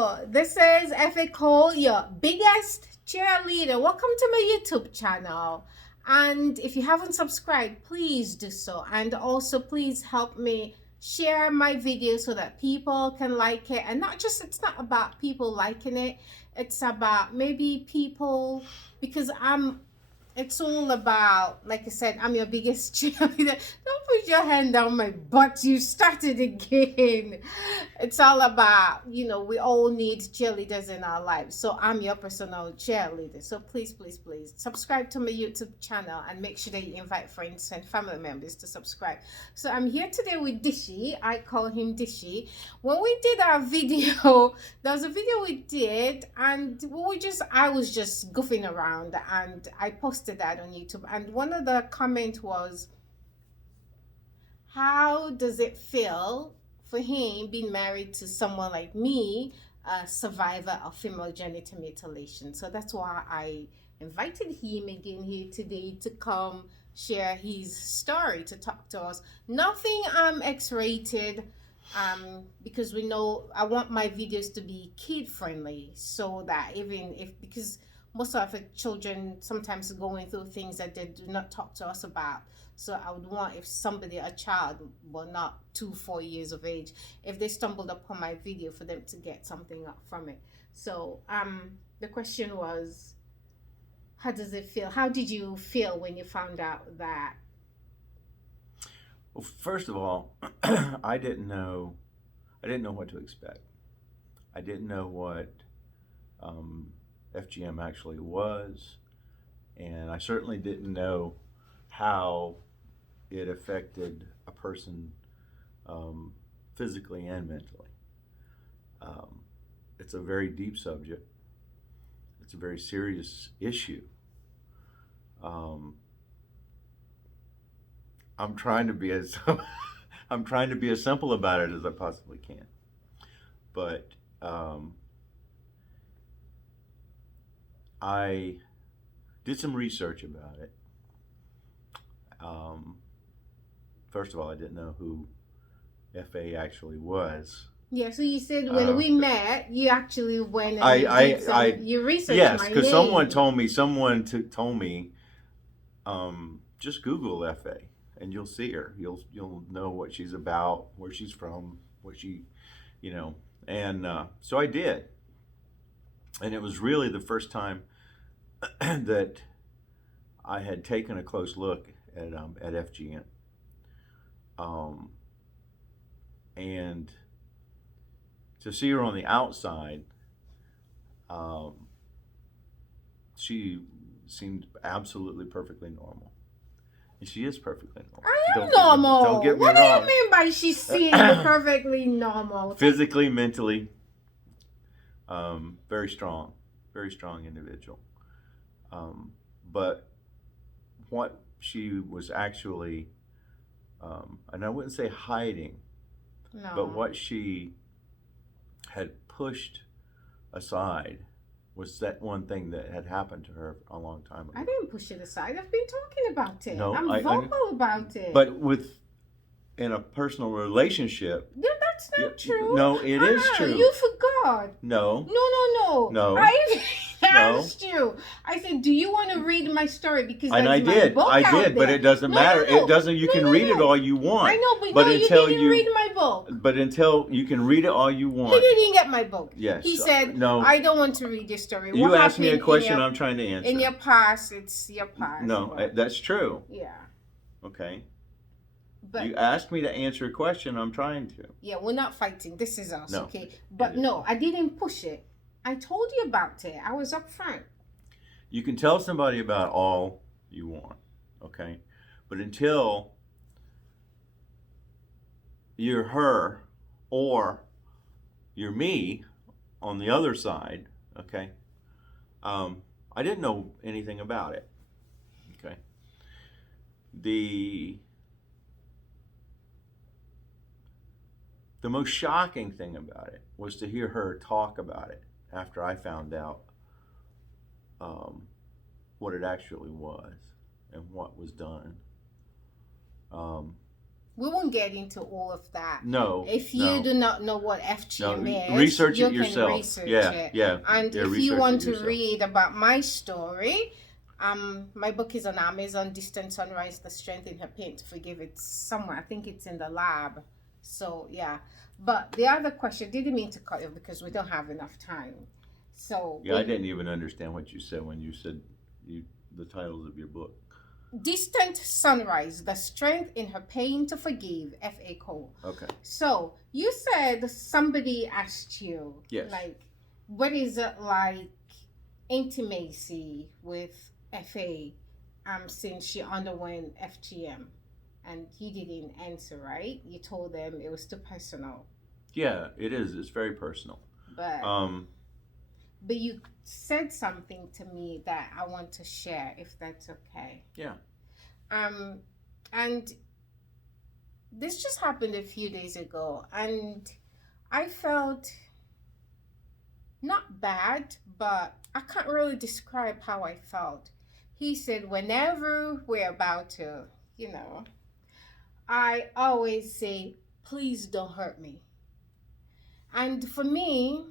Hello, this is Effie Cole, your biggest cheerleader. Welcome to my YouTube channel. And if you haven't subscribed, please do so. And also, please help me share my video so that people can like it. And not just, it's not about people liking it, it's about maybe people, because it's all about, like I said, I'm your biggest cheerleader. Don't put your hand down my butt. You started again. It's all about, we all need cheerleaders in our lives. So I'm your personal cheerleader. So please, please, please subscribe to my YouTube channel and make sure that you invite friends and family members to subscribe. So I'm here today with Dishy. I call him Dishy. When we did our video, there was a video we did, and I was just goofing around, and I posted that on YouTube. And one of the comments was, how does it feel for him being married to someone like me, a survivor of female genital mutilation? So that's why I invited him again here today to come share his story, to talk to us. Nothing X-rated, because we know I want my videos to be kid friendly, so that even if, because most of the children sometimes going through things that they do not talk to us about. So I would want, if somebody, a child, well, not 4 years of age, if they stumbled upon my video, for them to get something up from it. So the question was, how does it feel? How did you feel when you found out that? Well, first of all, I didn't know what to expect. I didn't know what FGM actually was, and I certainly didn't know how it affected a person physically and mentally. It's a very deep subject. It's a very serious issue. I'm trying to be as I'm trying to be as simple about it as I possibly can, but I did some research about it. First of all, I didn't know who FA actually was. Yeah, so you said when we met, you actually went and you researched yes, my because name. someone told me, just Google FA and you'll see her. You'll know what she's about, where she's from, what she, and so I did, and it was really the first time that I had taken a close look at FGM, and to see her on the outside, she seemed absolutely perfectly normal. And she is perfectly normal. I am normal. Don't get me wrong. What do you mean by she seemed perfectly normal? Physically, mentally, very strong individual. But what she was actually, and I wouldn't say hiding, no. but what she had pushed aside was that one thing that had happened to her a long time ago. I didn't push it aside. I've been talking about it. No, I'm vocal about it. But in a personal relationship. No, that's not true. No, it is true. You forgot. No. No. I asked you. I said, do you want to read my story? Because and I did. But it doesn't matter. No. It doesn't. You can read it all you want. I know, but until you didn't read my book. But until you can read it all you want. He didn't get my book. Yes. He said, no. I don't want to read your story. You asked me a question. I'm trying to answer. In your past, it's your past. No, that's true. Yeah. Okay. But you asked me to answer a question. I'm trying to. Yeah, we're not fighting. This is us, no, okay? But no, I didn't push it. I told you about it. I was upfront. You can tell somebody about all you want, okay? But until you're her or you're me on the other side, okay? I didn't know anything about it, okay? The most shocking thing about it was to hear her talk about it after I found out what it actually was and what was done. we won't get into all of that. No. If you do not know what FGM is, research you it yourself. Research yeah, it. yeah. And yeah, if you want to yourself. read about my story, my book is on Amazon. Distant Sunrise: The Strength in Her Pain to Forgive. It's somewhere. I think it's in the lab. So yeah. But the other question, didn't mean to cut you because we don't have enough time. So yeah, I didn't even understand what you said when you said the titles of your book. Distant Sunrise: The Strength in Her Pain to Forgive, F.A. Cole. Okay. So you said somebody asked you, yes, like, what is it like intimacy with F.A. Since she underwent FGM, and you didn't answer, right? You told them it was too personal. Yeah, it is. It's very personal. But you said something to me that I want to share, if that's okay. Yeah. And this just happened a few days ago, and I felt not bad, but I can't really describe how I felt. He said, whenever we're about to, I always say, please don't hurt me. And for me,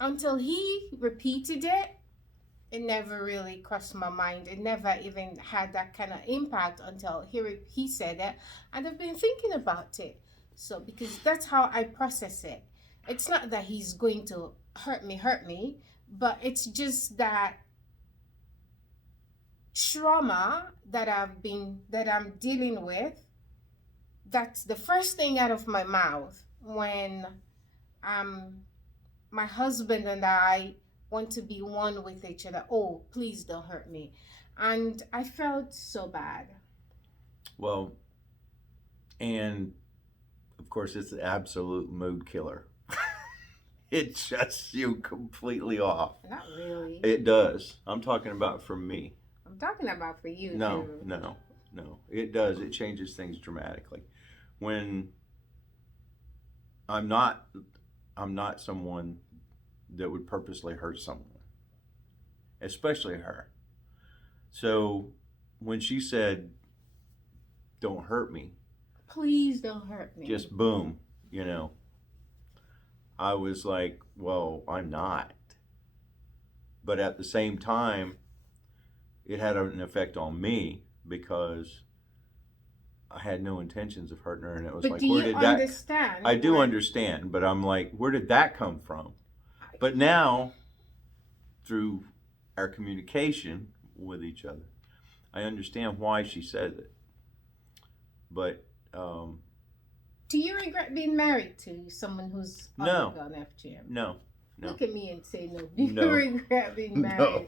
until he repeated it, it never really crossed my mind. It never even had that kind of impact until he said it. And I've been thinking about it. So, because that's how I process it. It's not that he's going to hurt me, but it's just that trauma that I'm dealing with. That's the first thing out of my mouth when my husband and I want to be one with each other. Oh, please don't hurt me. And I felt so bad. Well, and of course, it's an absolute mood killer. It shuts you completely off. Not really. It does. I'm talking about for me. I'm talking about for you, No, too. no. It does. It changes things dramatically. When I'm not someone that would purposely hurt someone, especially her. So when she said, don't hurt me. Please don't hurt me. Just boom, I was like, well, I'm not. But at the same time, it had an effect on me because I had no intentions of hurting her, and it was but where did that? Understand? I do understand, but I'm like, where did that come from? But now, through our communication with each other, I understand why she said it. But do you regret being married to someone who's undergone FGM? No. Look at me and say no. Do you No. regret being married? No.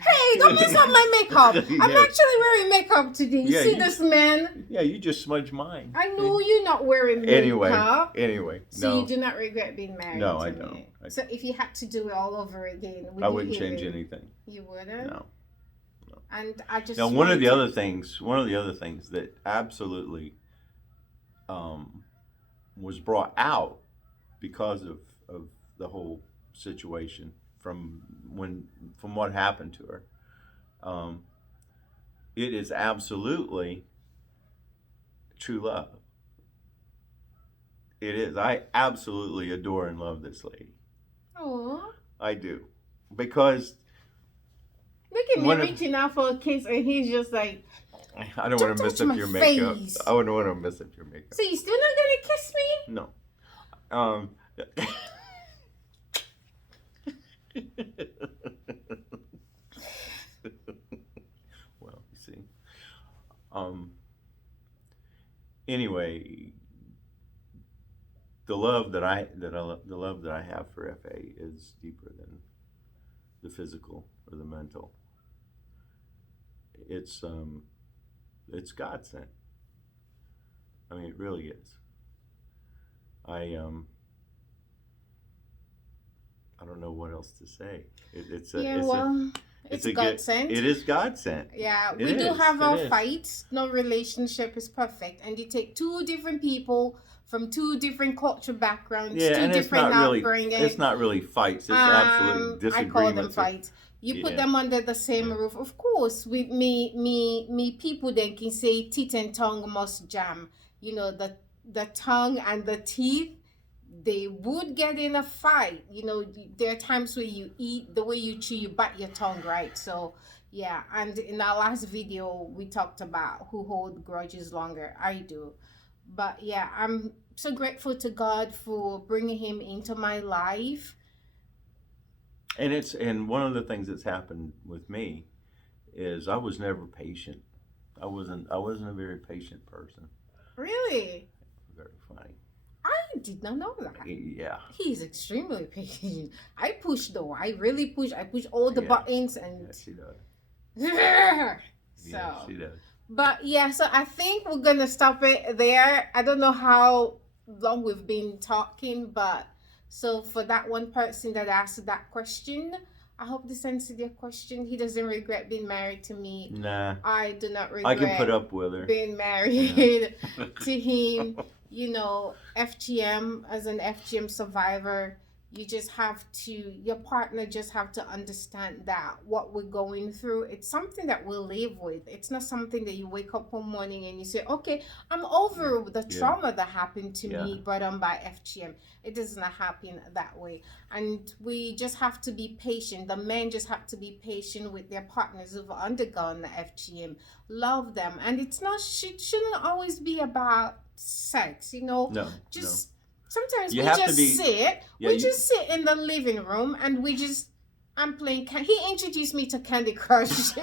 Hey, don't mess up my makeup. I'm actually wearing makeup today. You see this man? Yeah, you just smudged mine. I know you're not wearing makeup. Anyway. So you do not regret being married No, to I me. don't. So if you had to do it all over again, I wouldn't change anything. You wouldn't? No. And I just now one of the other things that absolutely was brought out because of the whole situation from what happened to her, it is absolutely true love. It is. I absolutely adore and love this lady. Oh, I do, because look at me reaching out for a kiss, and he's just like, I don't want to mess up your makeup. I wouldn't want to mess up your makeup. So you still not gonna kiss me? No. Well, you see. Anyway, the love that I have for FA is deeper than the physical or the mental. It's God sent. I mean, it really is. I don't know what else to say. It's God sent. It is God sent. Yeah, we do have our fights. No relationship is perfect, and you take two different people from two different cultural backgrounds, two different upbringings. It's not really fights. It's absolute disagreements. I call them fights. You put them under the same roof. Of course, with me people then can say teeth and tongue must jam. the tongue and the teeth, they would get in a fight. There are times where you eat, the way you chew, you bite your tongue, right? So yeah, and in our last video we talked about who hold grudges longer. I do. But yeah, I'm so grateful to God for bringing him into my life. And one of the things that's happened with me is I was never patient. I wasn't a very patient person. Really? Very funny. I did not know that. Yeah. He's extremely patient. I push though. I really push. I push all the Yeah. buttons and Yeah, she does. so Yeah, she does. but yeah, so I think we're gonna stop it there. I don't know how long we've been talking, but so for that one person that asked that question, I hope this answered your question. He doesn't regret being married to me. Nah. I do not I can regret put up with her. being married to him. FGM, as an FGM survivor, you just have to, your partner just have to understand that what we're going through, it's something that we'll live with. It's not something that you wake up one morning and you say, okay, I'm over the Yeah. trauma that happened to Yeah. me brought on by FGM. It does not happen that way. And we just have to be patient. The men just have to be patient with their partners who've undergone the FGM. Love them. And it shouldn't always be about sex, No. just sometimes You we have to just be- sit Yeah, we you- just sit in the living room and I'm playing he introduced me to Candy Crush.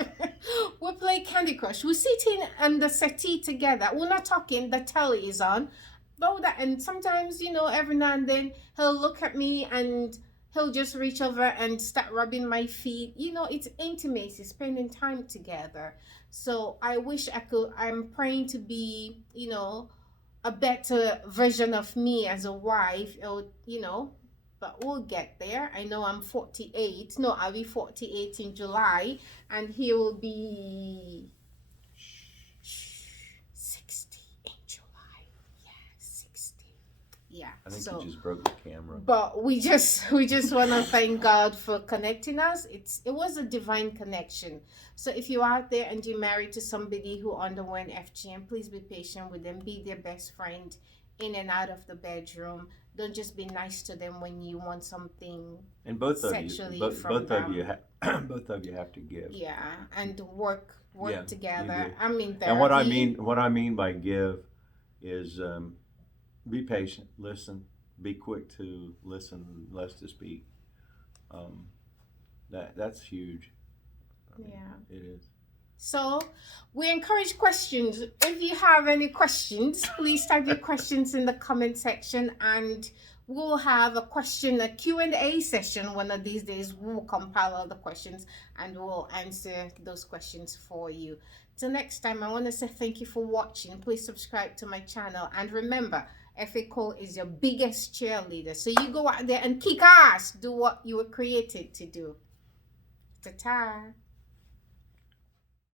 We play Candy Crush, we're sitting on the settee together, we're not talking, the telly is on, and sometimes every now and then he'll look at me and he'll just reach over and start rubbing my feet. It's intimacy, spending time together. So I'm praying to be a better version of me as a wife, or but we'll get there. I know I'm 48. No, I'll be 48 in July, and he will be 60 in July. Yeah, 60. Yeah. I think so you just broke the camera. but we just want to thank God for connecting us. It was a divine connection. So if you're out there and you're married to somebody who underwent FGM, please be patient with them. Be their best friend in and out of the bedroom. Don't just be nice to them when you want something. And both of Sexually you, from both them. of you, both of you have to give. Yeah, and work Yeah, you together. do. I'm in therapy. And what I mean by give is be patient, listen, be quick to listen, less to speak. That's huge. Yeah. It is. So we encourage questions. If you have any questions, please type your questions in the comment section, and we'll have a Q&A session one of these days. We'll compile all the questions and we'll answer those questions for you. Till next time, I want to say thank you for watching. Please subscribe to my channel, and remember, FA Cole is your biggest cheerleader. So you go out there and kick ass. Do what you were created to do. Ta-ta.